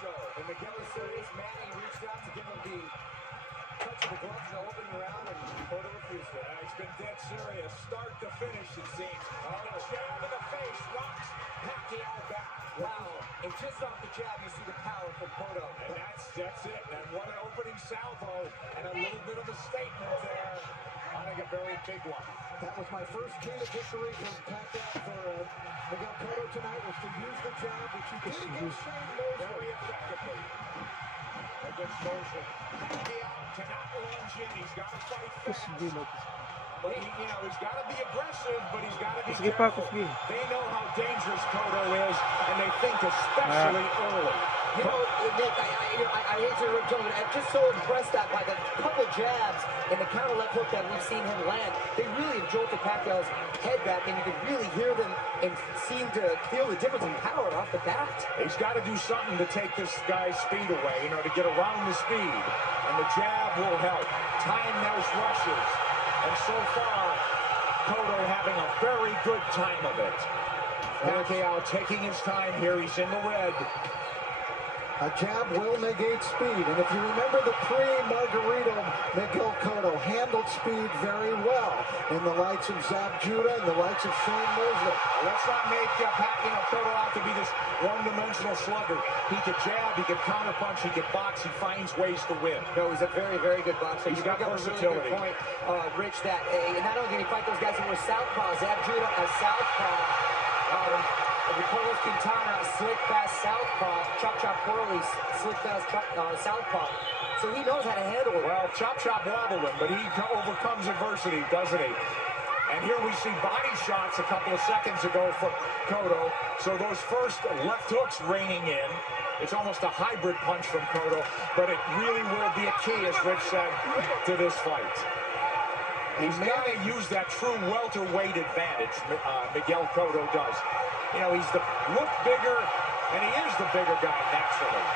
show. And Miguel is serious. Manny reached out to give him the touch of the gloves in the opening round, and Cotto refused it. He's been dead serious, start to finish, it seems. A jab in the face rocks Pacquiao back. Wow. And just off the jab, you see the power from Cotto. And that's it. And what an opening salvo. And a little bit of a statement there. I think a very big one. That was my first key to victory from Pacquiao for Miguel Cotto tonight, was to use the jab, which he did against Shane Mosley. Very effectively. Against Mosley. Pacquiao cannot lunge in. He's got to fight fast. But he's got to be aggressive, but he's got to be careful. They know how dangerous Cotto is, and they think especially early. You know, Nick, I hate to interrupt, but I'm just so impressed by the couple jabs and the counter left hook that we've seen him land. They really have jolted Pacquiao's head back, and you can really hear them and seem to feel the difference in power off the bat. He's got to do something to take this guy's speed away, to get around the speed. And the jab will help. Time those rushes. And so far, Cotto having a very good time of it. Pacquiao taking his time here. He's in the red. A jab will negate speed, and if you remember the pre-Margarito, Miguel Cotto handled speed very well in the likes of Zab Judah and the likes of Shane Mosley. Let's not make Cotto out to be this one-dimensional slugger. He could jab, he could counterpunch, he could box, he finds ways to win. No, he's a very, very good boxer. He's got versatility. Really good point, Rich, that not only did he fight those guys who were southpaw, Zab Judah a southpaw, Carlos Quintana, slick, fast southpaw. Chop Corley, slick, fast southpaw. So he knows how to handle it. Well, Chop wobbled him, but he overcomes adversity, doesn't he? And here we see body shots a couple of seconds ago from Cotto. So those first left hooks raining in. It's almost a hybrid punch from Cotto, but it really will be a key, as Rich said, to this fight. He's got to use that true welterweight advantage, Miguel Cotto does. He's look bigger, and he is the bigger guy naturally.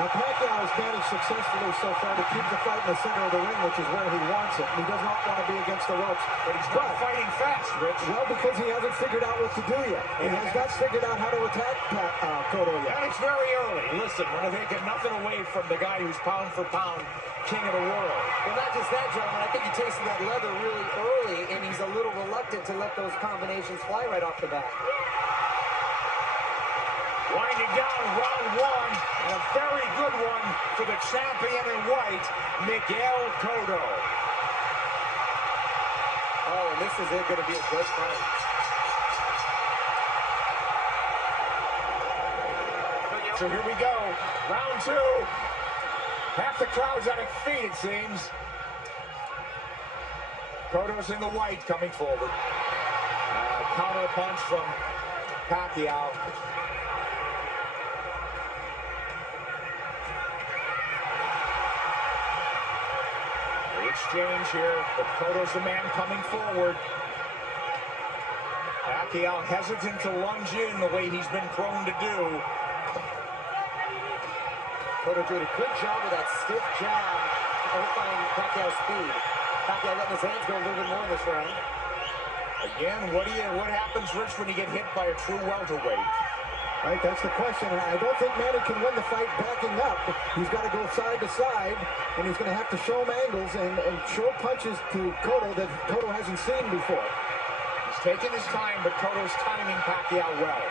Now, Pacquiao has managed successfully so far to keep the fight in the center of the ring, which is where he wants it. He does not want to be against the ropes. But he's not fighting fast, Rich. Well, because he hasn't figured out what to do yet. He has not figured out how to attack Cotto yet. And it's very early. Listen, we're taking nothing away from the guy who's pound for pound king of the world. Well, not just that, gentlemen. I think he tasted that leather really early, and he's a little reluctant to let those combinations fly right off the bat. Winding down round one, and a very good one for the champion in white, Miguel Cotto. Oh, and this is going to be a good fight. So here we go, round two. Half the crowd's on its feet, it seems. Cotto's in the white coming forward. Counter punch from Pacquiao. Exchange here, but Cotto's the man coming forward. Pacquiao hesitant to lunge in the way he's been prone to do. Cotto doing a good job with that stiff jab, overfinding Pacquiao's speed. Pacquiao letting his hands go a little bit more this round. Again, what happens, Rich, when you get hit by a true welterweight? Right, that's the question. I don't think Manny can win the fight backing up. He's got to go side to side, and he's going to have to show him angles and show punches to Cotto that Cotto hasn't seen before. He's taking his time, but Cotto's timing Pacquiao well.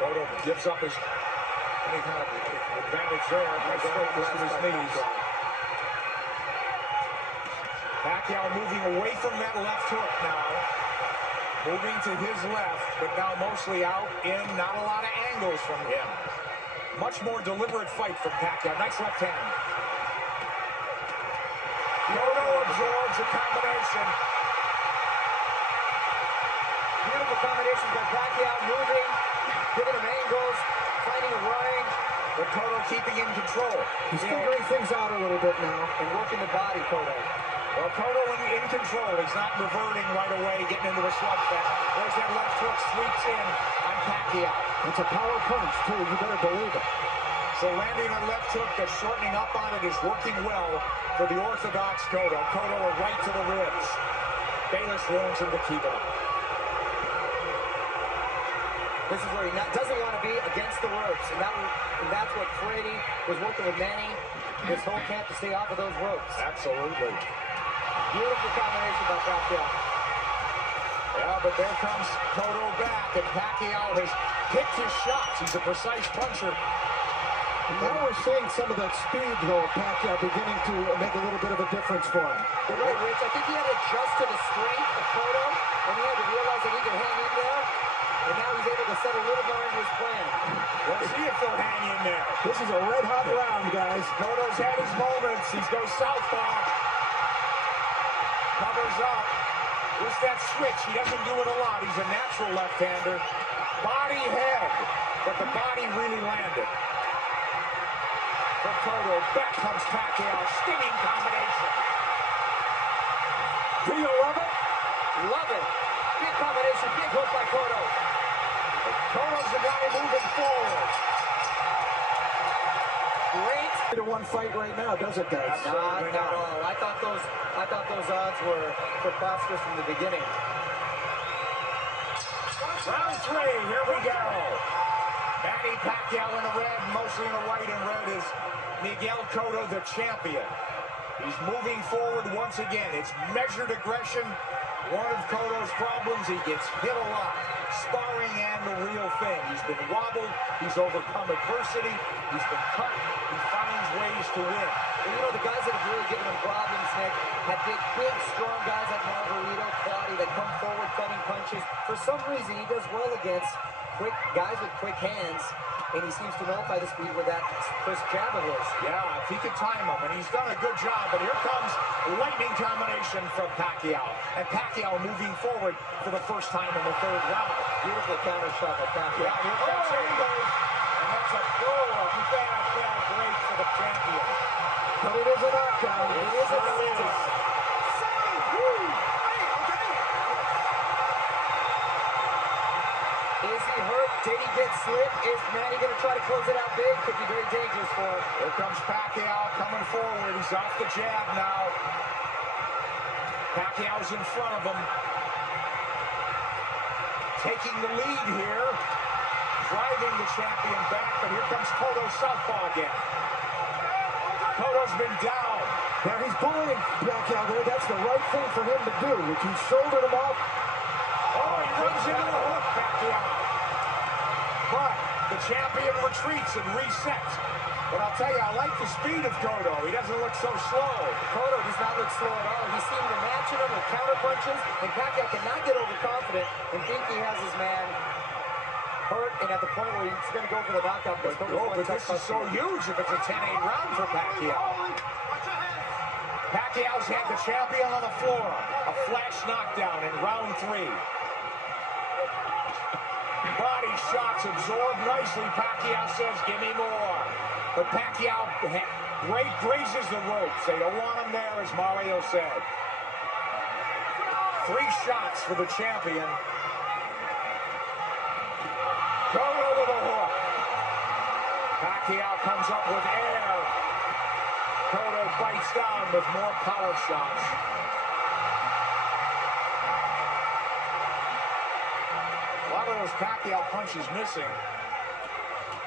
Cotto gives up any kind of advantage there by going to his knees. Pacquiao moving away from that left hook now. Moving to his left, but now mostly out in, not a lot of angles from him. Much more deliberate fight from Pacquiao. Nice left hand. Cotto absorbs a combination. Beautiful combination by Pacquiao, moving, giving him angles, finding a range. But Cotto keeping in control. He's figuring things out a little bit now. And working the body, Cotto. Well, Cotto in control. He's not reverting right away, getting into a slugfest. There's that left hook, sweeps in on Pacquiao. It's a power punch, too. You better believe it. So landing a left hook that's shortening up on it is working well for the orthodox Cotto. Cotto a right to the ribs. Bayless warns him to keep it up. This is where he doesn't want to be against the ropes, and that's what Frady was working with Manny this whole camp to stay off of those ropes. Absolutely. Beautiful combination by Pacquiao. Yeah, but there comes Cotto back, and Pacquiao has picked his shots. He's a precise puncher. Now we're seeing some of that speed, though, of Pacquiao beginning to make a little bit of a difference for him. You're right, Rich. I think he had to adjust to the streak of Cotto, and he had to realize that he could hang in there. And now he's able to set a little more into his plan. We'll see if they'll hang in there. This is a red-hot round, guys. Cotto's had his moments. He goes southpaw. Covers up. Just that switch. He doesn't do it a lot. He's a natural left-hander. Body head. But the body really landed. From Cotto. Back comes Pacquiao. Stinging combination. Do you love it? Love it. Big combination. Big hook by Cotto. Cotto's the guy moving forward. Great. To one fight right now, does it, guys? Not at all. I thought those odds were preposterous from the beginning. Round 3, here we go. Manny Pacquiao in the red, mostly in the white and red is Miguel Cotto, the champion. He's moving forward once again. It's measured aggression. One of Cotto's problems, he gets hit a lot. Sparring and the real thing. He's been wobbled. He's overcome adversity. He's been cut. He finds ways to win. And you know, the guys that have really given him problems, Nick, have big, strong guys like Margarito, Claudio, that come forward fighting punches. For some reason, he does well against quick guys with quick hands, and he seems to nullify the speed with that crisp jab of his. Yeah, if he could time him, and he's done a good job. But here comes lightning combination from Pacquiao. And Pacquiao moving forward for the first time in the 3rd round. Beautiful counter shot by Pacquiao. Yeah, here comes he goes. And that's a bad break for the champion. But it is a knockdown. It is a knockdown. Is he hurt? Did he get slipped? Is Manny going to try to close it out big? Could be very dangerous for him. Here comes Pacquiao coming forward. He's off the jab now. Pacquiao's in front of him. Taking the lead here. Driving the champion back, but here comes Cotto southpaw again. Cotto's been down. Now he's bullying Pacquiao there. That's the right thing for him to do, which he shouldered him off. Oh, he runs into the hook, Pacquiao. But the champion retreats and resets. But I'll tell you, I like the speed of Cotto. He doesn't look so slow. Cotto does not look slow at all. He seemed to match him with counter punches, and Pacquiao cannot get overconfident and think he has his man hurt and at the point where he's going to go for the knockout. But this is so huge if it's a 10-8 round for Pacquiao. Pacquiao's had the champion on the floor. A flash knockdown in round 3. Body shots absorbed nicely. Pacquiao says, give me more. But Pacquiao grazes the ropes. They don't want him there, as Mario said. 3 shots for the champion. Cotto with a hook. Pacquiao comes up with air. Cotto bites down with more power shots. A lot of those Pacquiao punches missing.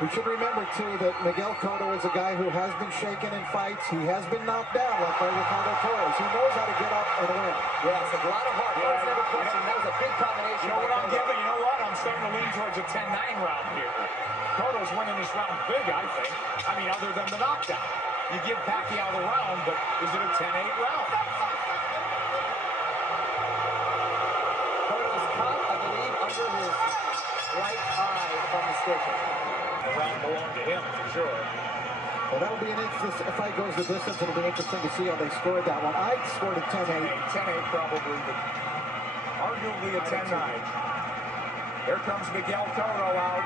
We should remember, too, that Miguel Cotto is a guy who has been shaken in fights. He has been knocked down like by Ricardo Torres. He knows how to get up and win. Yes, a lot of heart. That was never question. That was a big combination. You know what I'm giving? You know what? I'm starting to lean towards a 10-9 round here. Cotto's winning this round big, I think. I mean, other than the knockdown. You give Pacquiao the round, but is it a 10-8 round? Cotto's caught, I believe, under his right eye, if I'm mistaken. The round belonged to him, for sure. Well, that'll be an interesting, if fight goes the distance, it'll be interesting to see how they scored that one. I scored a 10-8. 10-8 probably, but arguably a 10-9. Here comes Miguel Cotto out.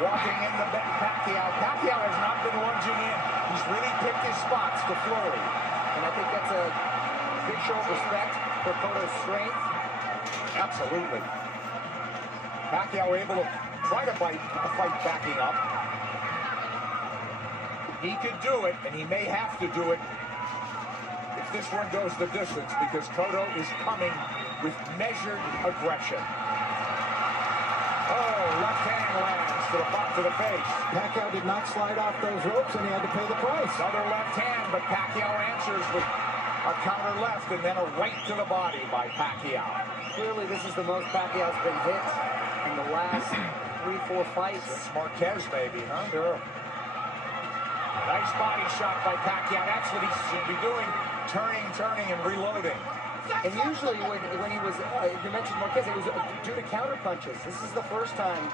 Walking in the Pacquiao. Pacquiao has not been lunging in. He's really picked his spots to flurry. And I think that's a big show of respect for Cotto's strength. Absolutely. Pacquiao able to try to fight backing up. He could do it, and he may have to do it if this one goes the distance, because Cotto is coming with measured aggression. Oh, left to the face. Pacquiao did not slide off those ropes, and he had to pay the price. Another left hand, but Pacquiao answers with a counter left and then a right to the body by Pacquiao. Clearly, this is the most Pacquiao's been hit in the last 3-4 fights. It's Marquez, maybe, huh? Sure. Nice body shot by Pacquiao. That's what he should be doing, turning, and reloading. And usually when he was, you mentioned Marquez, it was due to counter punches. This is the first time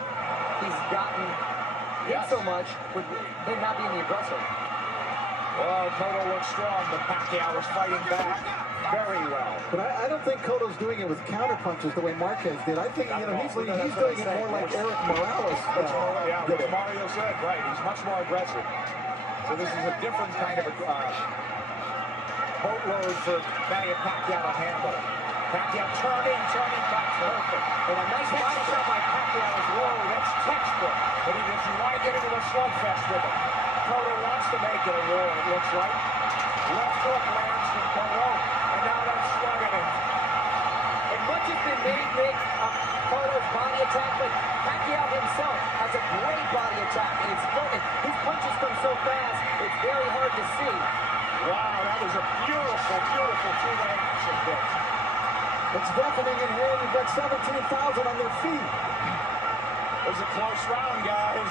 he's gotten hit so much with him not being the aggressor. Well, Cotto looks strong, but Pacquiao is fighting back very well. But I don't think Cotto's doing it with counter punches the way Marquez did. I think he's doing it more like Eric Morales. Which Mario said, right? He's much more aggressive. So this is a different kind of boatload for Manny Pacquiao to handle. Pacquiao turning back perfect. And a nice body shot by Pacquiao is low. That's textbook. But if you want to get into a slugfest with him, Cotto wants to make it a war, it looks like. Left hook lands from Cotto, and now that's slugging him. And much has been made of Cotto's body attack, but Pacquiao himself has a great body attack, and his punches come so fast, it's very hard to see. Wow, that was a beautiful two-way action there. It's deafening in here. You've got 17,000 on their feet. It was a close round, guys.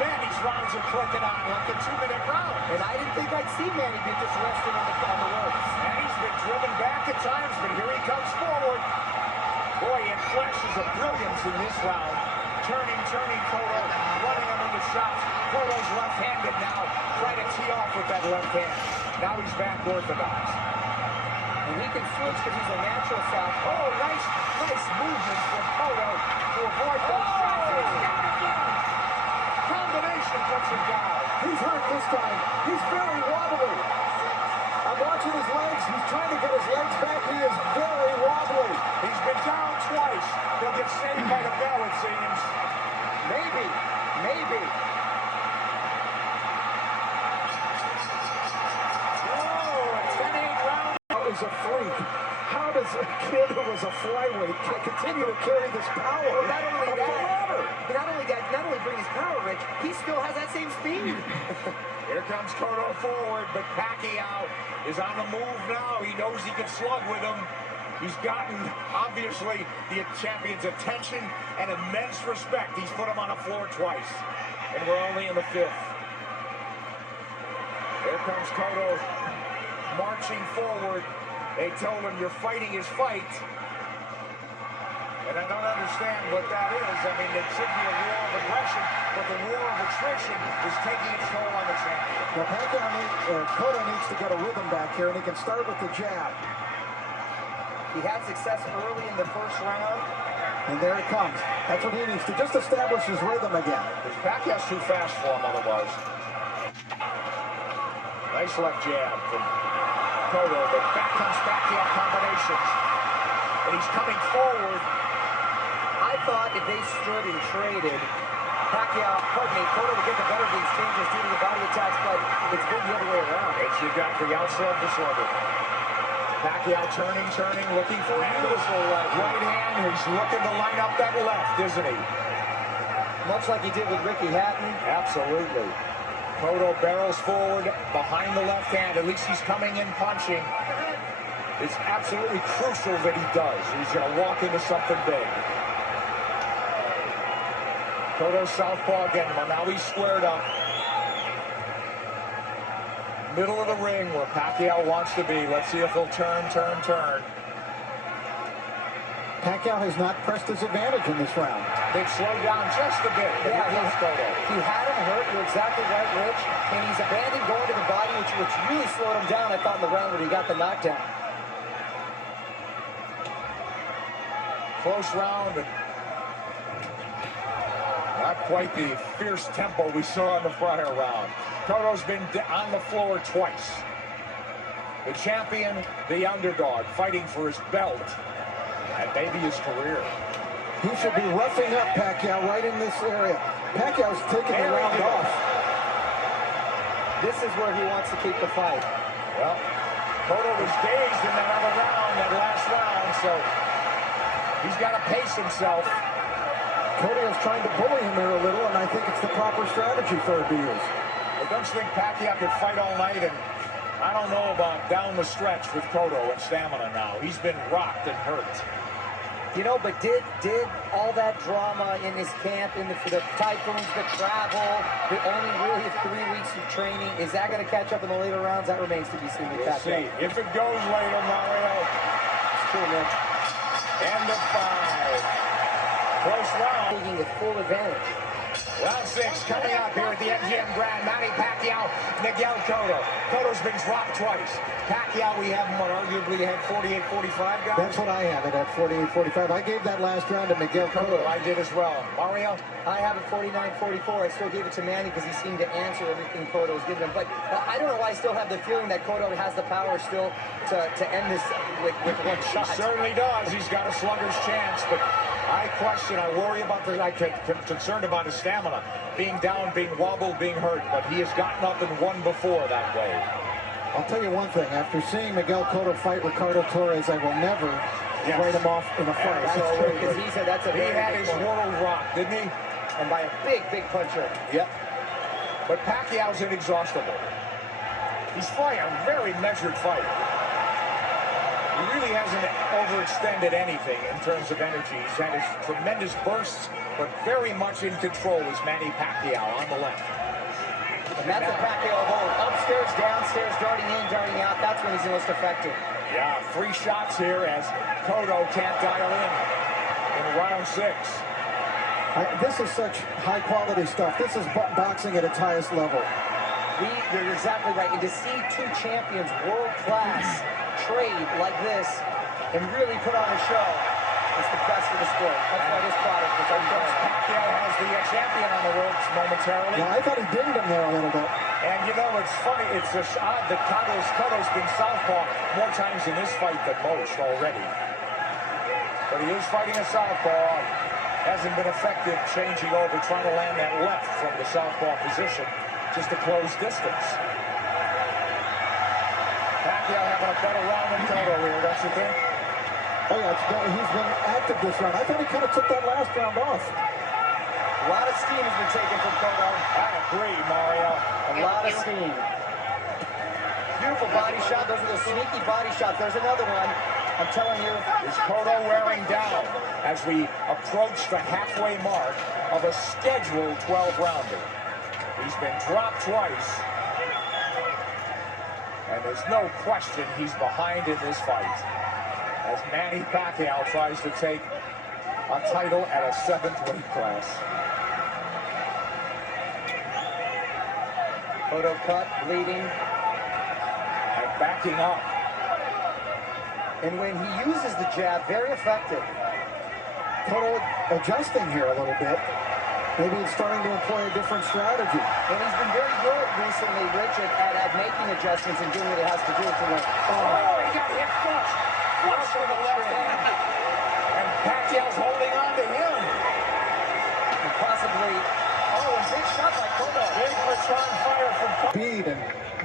Manny's rounds are clicking on like a 2-minute round. And I didn't think I'd see Manny be just resting on the ropes. Manny's been driven back at times, but here he comes forward. Boy, it flashes of brilliance in this round. Turning Cotto, running under the shots. Cotto's left-handed now. Try to tee off with that left hand. Now he's back orthodox. And he can switch because he's a natural southpaw. Oh, nice movement from Cotto to avoid those shots. He's down again. Combination puts him down. He's hurt this time. He's very wobbly. I'm watching his legs. He's trying to get his legs back. He is very wobbly. He's been down twice. He'll get saved by the bell, it seems. Maybe. Whoa, a 10-8 round. That was a freak. How does a kid who was a flyweight continue to carry this power? Well, not only bring his power, Rich, he still has that same speed. Here comes Cotto forward, but Pacquiao is on the move now. He knows he can slug with him. He's gotten, obviously, the champion's attention and immense respect. He's put him on the floor twice, and we're only in the 5th. Here comes Cotto marching forward. They told him, you're fighting his fight. And I don't understand what that is. I mean, it should be a war of aggression, but the war of attrition is taking its toll on the champion. Well, Cotto needs to get a rhythm back here, and he can start with the jab. He had success early in the first round. And there it comes. That's what he needs to just establish his rhythm again. Because Pacquiao's too fast for him otherwise. Nice left jab from Cotto, but back comes Pacquiao combinations. And he's coming forward. I thought if they stood and traded, Cotto would get the better of the exchanges due to the body attacks, but it's been the other way around. You got the outside disorder. Pacquiao turning, looking for a beautiful right hand. He's looking to line up that left, isn't he? Much like he did with Ricky Hatton. Absolutely. Cotto barrels forward behind the left hand. At least he's coming in punching. It's absolutely crucial that he does. He's going to walk into something big. Cotto southpaw again. Well, now he's squared up. Middle of the ring where Pacquiao wants to be. Let's see if he'll turn. Pacquiao has not pressed his advantage in this round. They've slowed down just a bit. Yeah, he had him hurt. You're exactly right, Rich. And he's abandoned going to the body, which really slowed him down, I thought, in the round when he got the knockdown. Close round. And not quite the fierce tempo we saw in the prior round. Cotto's been on the floor twice. The champion, the underdog, fighting for his belt and maybe his career. He should be roughing up Pacquiao right in this area. Pacquiao's taking the round off. This is where he wants to keep the fight. Well, Cotto was dazed in that other round, that last round, so he's got to pace himself. Cotto's trying to bully him here a little, and I think it's the proper strategy for him to use. Well, don't you think Pacquiao could fight all night? And I don't know about down the stretch with Cotto and stamina now. He's been rocked and hurt. You know, but did all that drama in his camp, for the typhoons, the travel, the only really 3 weeks of training, is that going to catch up in the later rounds? That remains to be seen with We'll see. If it goes later, Mario. It's true, Nick. End of 5. Close round. Taking a full advantage. Round 6 coming up here at the MGM Grand. Manny Pacquiao, Miguel Cotto. Cotto's been dropped twice. Pacquiao, we have him arguably had 48-45, guys. That's what I have it at 48-45. I gave that last round to Miguel Cotto. I did as well. Mario? I have it 49-44. I still gave it to Manny because he seemed to answer everything Cotto was giving him. But I don't know why I still have the feeling that Cotto has the power still to end this with one shot. He certainly does. He's got a slugger's chance, but I question, I worry about I'm concerned about his stamina. Being down, being wobbled, being hurt, but he has gotten up and won before that way. I'll tell you one thing. After seeing Miguel Cotto fight Ricardo Torres, I will never write him off in a fight. Because he said that's a he had his world rocked, didn't he? And by a big puncher. Yep. But Pacquiao's inexhaustible. He's fighting a very measured fight. He really hasn't overextended anything in terms of energy. He's had his tremendous bursts, but very much in control is Manny Pacquiao on the left. And that's a Pacquiao hold. Upstairs, downstairs, darting in, darting out. That's when he's the most effective. Yeah, 3 shots here as Cotto can't dial in round 6. This is such high-quality stuff. This is boxing at its highest level. You're exactly right. And to see 2 champions, world-class, trade like this and really put on a show, it's the best of the sport. That's why this product is unbelievable. Pacquiao has the champion on the ropes momentarily. Yeah, I thought he dinged him there a little bit. And you know, it's funny, it's just odd that Cotto's been southpaw more times in this fight than most already. But he is fighting a southpaw. Hasn't been effective changing over, trying to land that left from the southpaw position just to close distance. Pacquiao having a better round than Cotto here, don't you think? Oh yeah, he's been active this round. I thought he kind of took that last round off. A lot of steam has been taken from Cotto. I agree, Mario. A lot of steam. Beautiful body shot. Those are the sneaky body shots. There's another one. I'm telling you. Is Cotto wearing down as we approach the halfway mark of a scheduled 12-rounder? He's been dropped twice. And there's no question he's behind in this fight, as Manny Pacquiao tries to take a title at a 7th weight class. Cotto cut, bleeding. And backing up. And when he uses the jab, very effective. Cotto adjusting here a little bit. Maybe he's starting to employ a different strategy. And he's been very good recently, Richard, at making adjustments and doing what he has to do to win. Oh, he got hit flush. Flush from the left hand. And Pacquiao's holding on to him. And possibly, a big shot by Cotto. Big return fire from Cotto. Speed and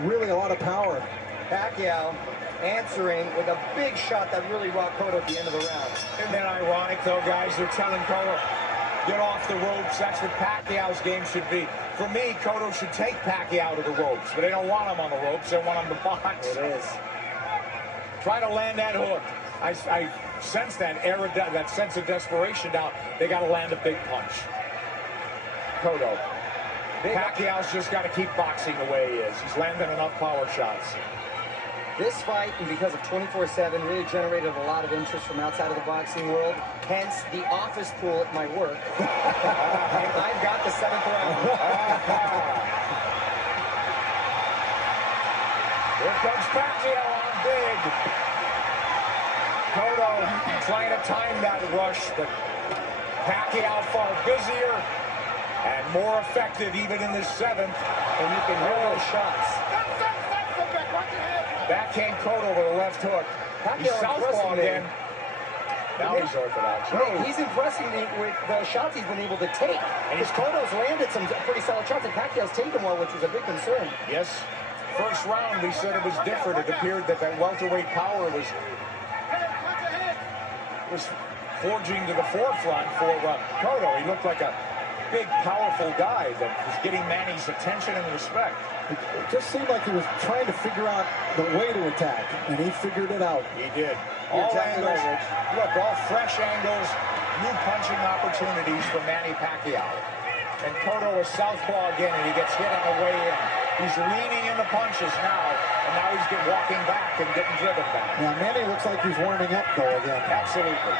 really a lot of power. Pacquiao answering with a big shot that really rocked Cotto at the end of the round. Isn't that ironic, though, guys? They're telling Cotto, get off the ropes. That's what Pacquiao's game should be. For me, Cotto should take Pacquiao to the ropes, but they don't want him on the ropes. They want him to box. It is. Try to land that hook. I sense that sense of desperation now. They got to land a big punch. Cotto. Pacquiao's just got to keep boxing the way he is. He's landing enough power shots. This fight, and because of 24/7, really generated a lot of interest from outside of the boxing world. Hence, the office pool at my work. And I've got the 7th round. Here comes Pacquiao on big. Cotto trying to time that rush, but Pacquiao far busier and more effective even in the 7th. And you can hear those shots. Backhand Cotto with a left hook. He's southpaw again. Now he's orthodox. No, he's impressing me with the shots he's been able to take. Because Cotto's landed some pretty solid shots, and Pacquiao's taken one, which is a big concern. Yes. First round, we said it was different. It appeared that welterweight power was forging to the forefront for Cotto. He looked like a big, powerful guy that was getting Manny's attention and respect. It just seemed like he was trying to figure out the way to attack, and he figured it out. He did. All angles, look, all fresh angles, new punching opportunities for Manny Pacquiao. And Cotto is southpaw again, and he gets hit on the way in. He's leaning in the punches now, and now he's walking back and getting driven back. Yeah, Manny looks like he's warming up, though, again. Absolutely.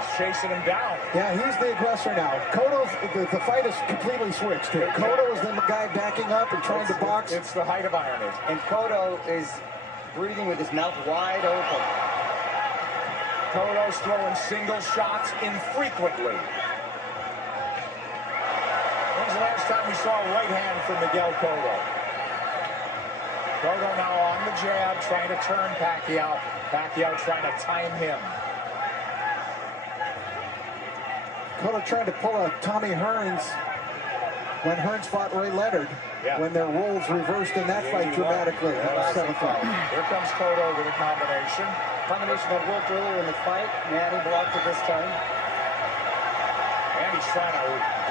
He's chasing him down. Yeah, he's the aggressor now. Cotto's, the fight is completely switched here. Cotto is the guy backing up and trying to box. It's the height of irony. And Cotto is breathing with his mouth wide open. Cotto's throwing single shots infrequently. When's the last time we saw a right hand from Miguel Cotto? Cotto now on the jab, trying to turn Pacquiao. Pacquiao trying to time him. Cotto trying to pull a Tommy Hearns when Hearns fought Ray Leonard. Yeah. When their roles reversed in that fight dramatically in the seventh round. Here comes Cotto with a combination. Combination that worked earlier in the fight. Manny blocked it this time. And he's trying to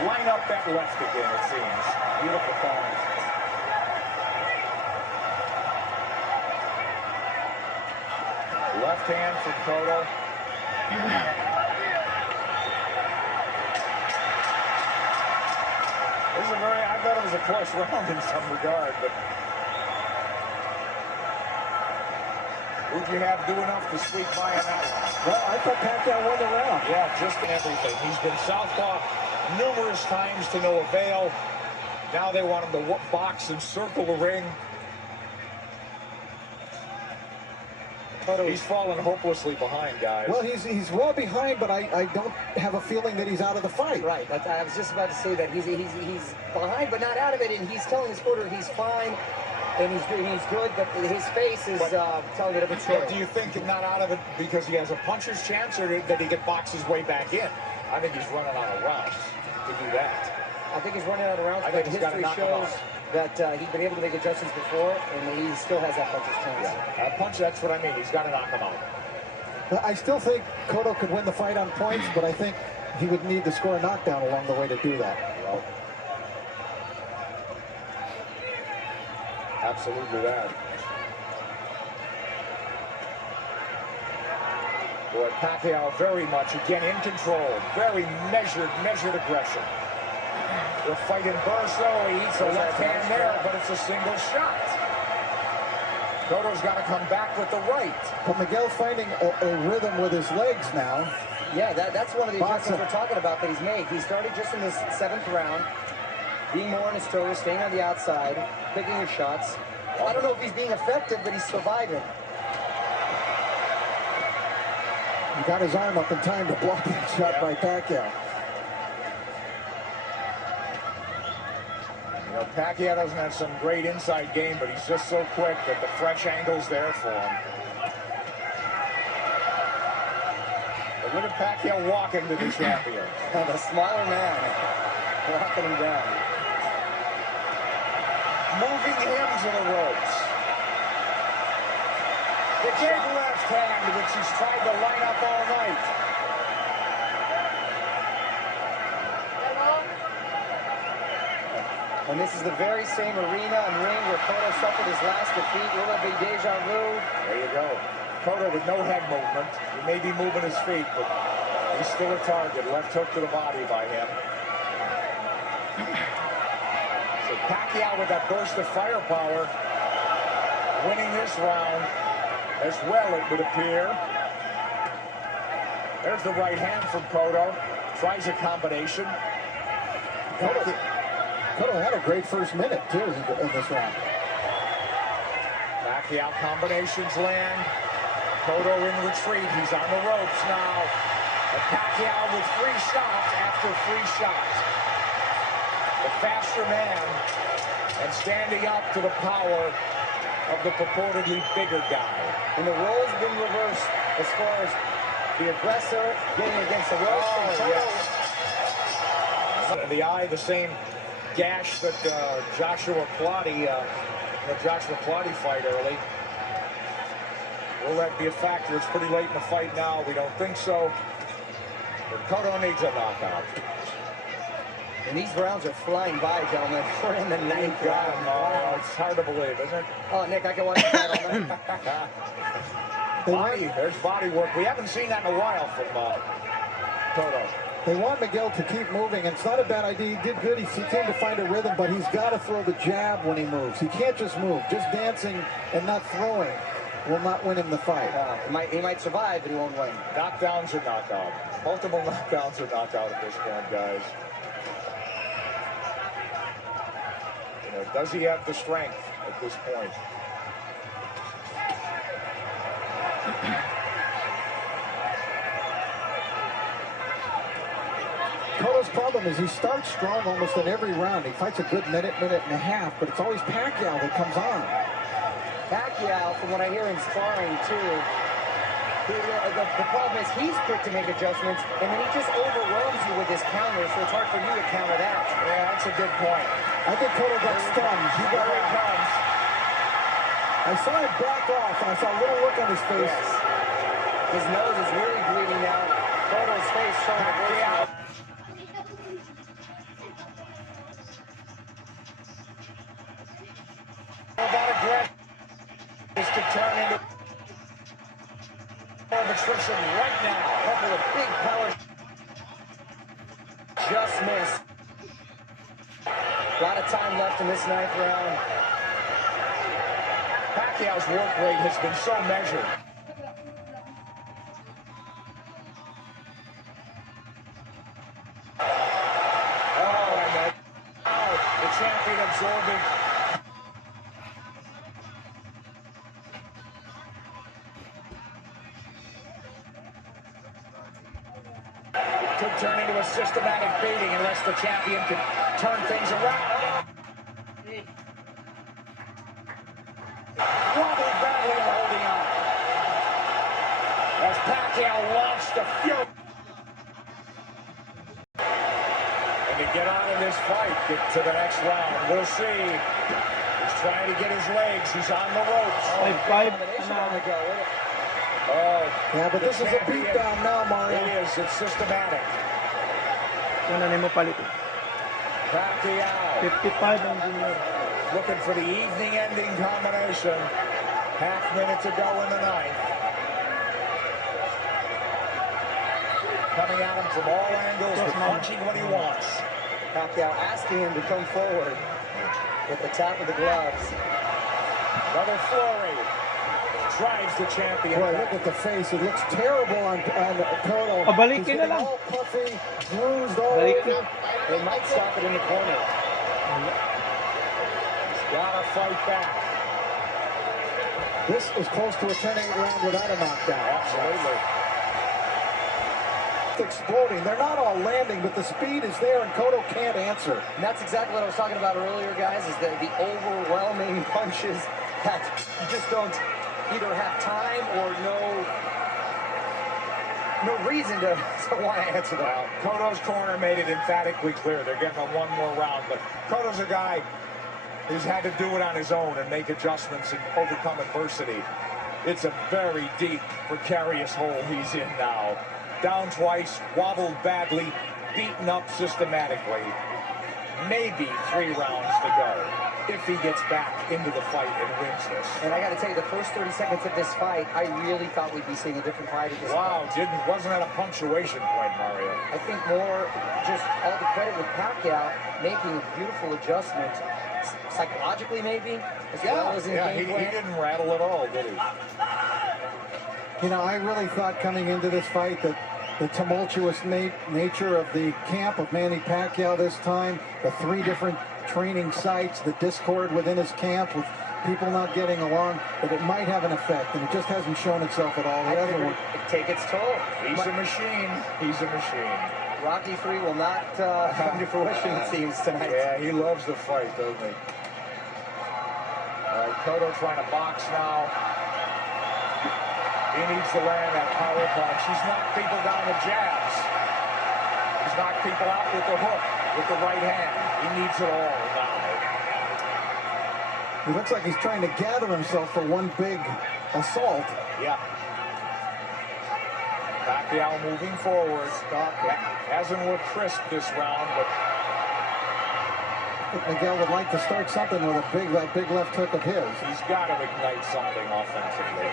line up that left again, it seems. Beautiful balance. Left hand from Cotto. This is a very, I thought it was a close round in some regard, but who'd you have do enough to squeak by on that one? Well, I thought Pacquiao won the round. Yeah, just in everything. He's been southpaw numerous times to no avail. Now they want him to box and circle the ring. He's fallen hopelessly behind, guys. Well, he's well behind, but I don't have a feeling that he's out of the fight. Right. I was just about to say that he's behind, but not out of it, and he's telling his quarter he's fine. And he's good, but his face is telling it a bit short. Do you think he's not out of it because he has a puncher's chance, or that he could box his way back in? I think he's running out of rounds to do that. I think he's running out of rounds, but history shows that he's been able to make adjustments before, and he still has that puncher's chance. Yeah, punch, that's what I mean. He's got to knock him out. I still think Cotto could win the fight on points, but I think he would need to score a knockdown along the way to do that. Well, absolutely that. Boy, Pacquiao very much, again, in control. Very measured aggression. They're fighting Burso. He eats a left hand there, but it's a single shot. Cotto's got to come back with the right. But Miguel's finding a rhythm with his legs now. Yeah, that's one of the adjustments we're talking about that he's made. He started just in this seventh round, being more on his toes, staying on the outside, picking his shots. I don't know if he's being effective, but he's surviving. He got his arm up in time to block that shot by Pacquiao. You know, Pacquiao doesn't have some great inside game, but he's just so quick that the fresh angle's there for him. But look at Pacquiao walking to the champion. The smaller man walking him down. Moving him to the ropes. The big left hand, which he's tried to line up all night. And this is the very same arena and ring where Cotto suffered his last defeat. Will it be deja vu? There you go. Cotto with no head movement. He may be moving his feet, but he's still a target. Left hook to the body by him. So Pacquiao with that burst of firepower, winning this round as well, it would appear. There's the right hand from Cotto. Tries a combination. Cotto had a great first minute, too, in this round. Pacquiao combinations land. Cotto in retreat. He's on the ropes now. And Pacquiao with free shots after free shots. The faster man and standing up to the power of the purportedly bigger guy. And the roles have been reversed as far as the aggressor getting against the ropes. Oh, yes. The eye, the same gash that Joshua Plotty, the Joshua Plotty fight early. Will that be a factor? It's pretty late in the fight now. We don't think so. But Cotto needs a knockout. And these rounds are flying by, gentlemen. We're in the ninth round. Wow, it's hard to believe, isn't it? Oh, Nick, I can watch that all night. There's body work. We haven't seen that in a while from Cotto. They want Miguel to keep moving, and it's not a bad idea. He did good. He seemed to find a rhythm, but he's got to throw the jab when he moves. He can't just move. Just dancing and not throwing will not win him the fight. He might survive, but he won't win. Knockdowns or knockout. Multiple knockdowns or knockout at this point, guys. You know, does he have the strength at this point? Cotto's problem is he starts strong almost in every round. He fights a good minute and a half, but it's always Pacquiao that comes on. Pacquiao, from what I hear in sparring, too, the problem is he's quick to make adjustments, and then he just overwhelms you with his counters, so it's hard for you to counter that. Yeah, that's a good point. I think Cotto got stunned. He got Here he comes. I saw him back off, and I saw a little look on his face. Yes. His nose is really bleeding now. Cotto's face showing a way out. About aggression is to turn into more of attrition right now. A couple of big power just missed. A lot of time left in this ninth round. Pacquiao's work rate has been so measured. The champion absorbing. Could turn into a systematic beating unless the champion can turn things around. Wobbled badly and holding on. As Pacquiao launched a fury. And to get on in this fight, get to the next round, we'll see. He's trying to get his legs. He's on the ropes. Oh, Yeah, but this is a beatdown now, Mario. It is. It's systematic. Pacquiao. Pacquiao 55 ang junior. looking for the evening-ending combination. Half minute to go in the ninth. Coming at him from all angles, but punching what he wants. Pacquiao asking him to come forward with the top of the gloves. Another flurry. Drives the champion. Boy, look at the face. It looks terrible on Cotto. Pabalikin na lang. All puffy, bruised all Balikin. over. They might stop it in the corner. He's got to fight back. This is close to a 10-8 round without a knockdown. Absolutely. It's exploding. They're not all landing, but the speed is there, and Cotto can't answer. And that's exactly what I was talking about earlier, guys, is the overwhelming punches that you just don't either have time or no reason to want to answer that. Well, Cotto's corner made it emphatically clear they're getting one more round, but Cotto's a guy who's had to do it on his own and make adjustments and overcome adversity. It's a very deep, precarious hole he's in now. Down twice, wobbled badly, beaten up systematically. Maybe 3 rounds to go if he gets back into the fight and wins this. And I got to tell you, the first 30 seconds of this fight, I really thought we'd be seeing a different fight at this Wow, point. wasn't that a punctuation point, Mario? I think more just all the credit with Pacquiao making a beautiful adjustment, psychologically maybe, as well as in he game plan. didn't rattle at all, did he? You know, I really thought coming into this fight that the tumultuous nature of the camp of Manny Pacquiao this time, the 3 different training sites, the discord within his camp with people not getting along, that it might have an effect, and it just hasn't shown itself at all. I figured it'd take its toll. He's a machine. He's a machine. Rocky 3 will not come to fruition, it seems, tonight. Yeah, he loves the fight, doesn't he? All right, Cotto trying to box now. He needs to land that power punch. He's knocked people down with jabs. He's knocked people out with the hook, with the right hand. He needs it all now. He looks like he's trying to gather himself for one big assault. Yeah. Pacquiao moving forward. Hasn't looked crisp this round, but I think Miguel would like to start something with that big left hook of his. he's got to ignite something offensively.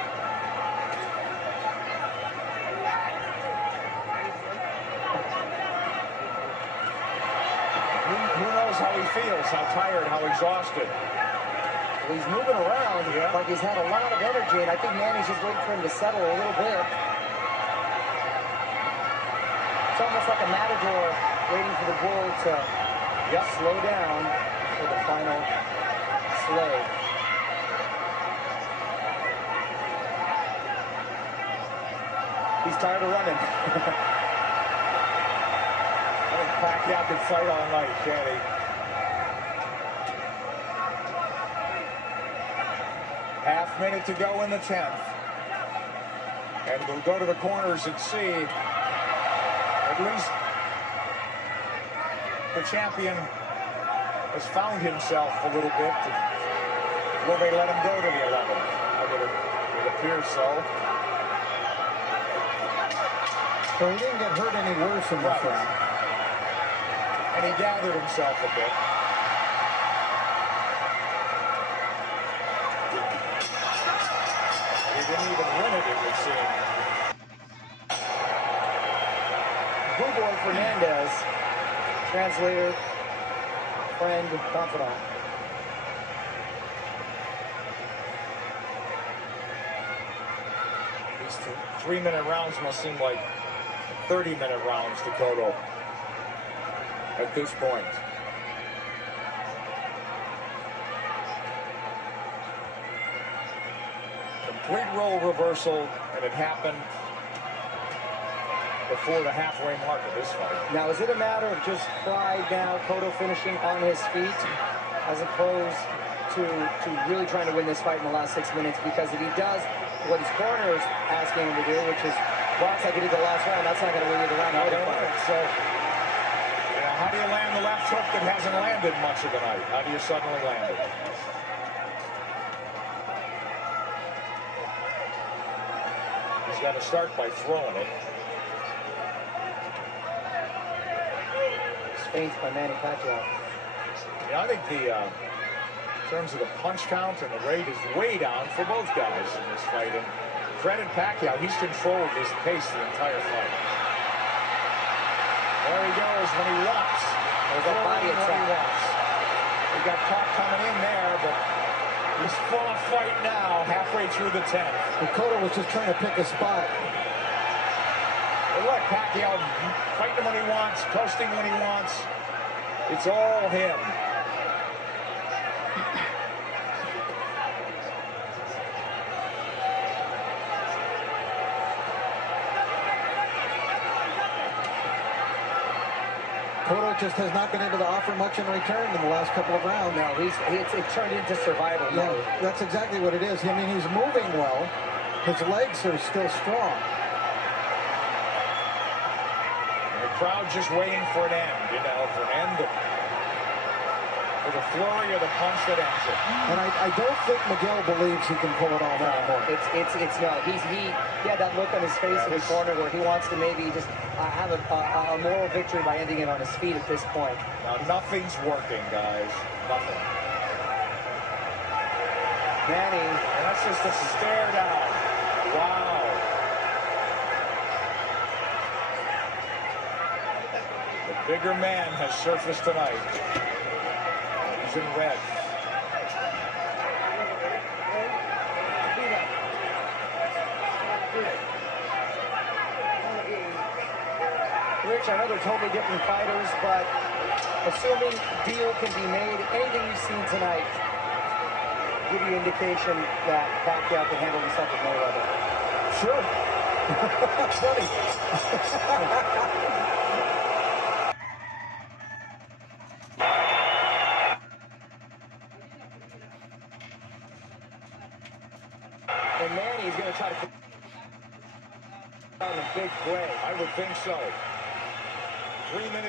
Who knows how he feels, how tired, how exhausted. Well, he's moving around like he's had a lot of energy, and I think Manny's just waiting for him to settle a little bit. It's almost like a matador waiting for the bull to slow down for the final slay. He's tired of running. I think Pacquiao could fight all night, can't he? Half minute to go in the 10th. And we'll go to the corners and see at least the champion has found himself a little bit. Will they let him go to the 11th? It appears so. So he didn't get hurt any worse in this round. And he gathered himself a bit. He didn't even win it would seem. Boy Fernandez, translator, friend, confidant. These 3-minute rounds must seem like 30-minute rounds to Cotto at this point. Complete role reversal, and it happened before the halfway mark of this fight. Now, is it a matter of just pride now, Cotto finishing on his feet, as opposed to really trying to win this fight in the last 6 minutes? Because if he does what his corner is asking him to do, which is box like he did the last round, that's not going to win you the round. So, how do you land the left hook that hasn't landed much of the night? How do you suddenly land it? He's got to start by throwing it. Feint by Manny Pacquiao. Yeah, I think in terms of the punch count and the rate is way down for both guys in this fight. And credit Pacquiao, he's controlled this pace the entire fight. There he goes when he wants. There's that body attack. He got caught coming in there, but he's full of fight now, halfway through the 10th. And Cotto was just trying to pick a spot. But look, Pacquiao fighting when he wants, coasting when he wants. It's all him. Cotto just has not been able to offer much in return in the last couple of rounds. No, it's turned into survival mode. Yeah, that's exactly what it is. I mean, he's moving well. His legs are still strong. Crowd just waiting for an end, for an end, for the flurry of the punch that ends it. And I don't think Miguel believes he can pull it off anymore. It's no. He had that look on his face in the corner where he wants to maybe just have a moral victory by ending it on his feet at this point. Now nothing's working, guys. Nothing. Manny, and that's just a stare down. Wow. The bigger man has surfaced tonight. He's in red. Rich, I know they're totally different fighters, but assuming deal can be made, anything you've seen tonight give you indication that Pacquiao can handle himself with Mayweather. Sure. Funny. And Manny's going to try to on a big play. I would think so. 3 minutes.